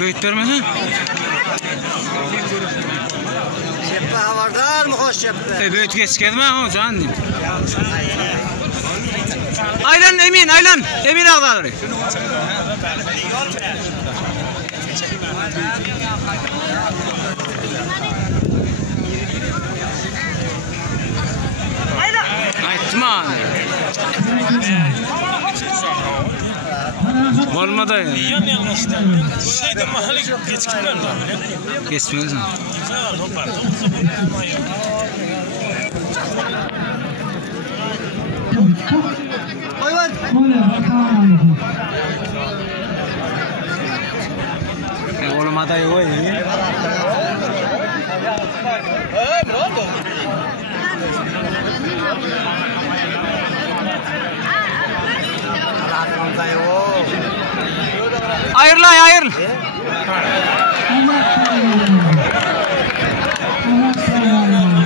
Büyütürmüsün? Şeppe havardar mı hoş şeppe? Büyüt geçmez mi o can? Aylan Emin, Aylan Emin ağları. Aytma. Olmadı ya. Şeyde mahalle geçkinler de abi. Geçmez mi? Koy var. Olmadı ya. Pronto. Ayırla ayır.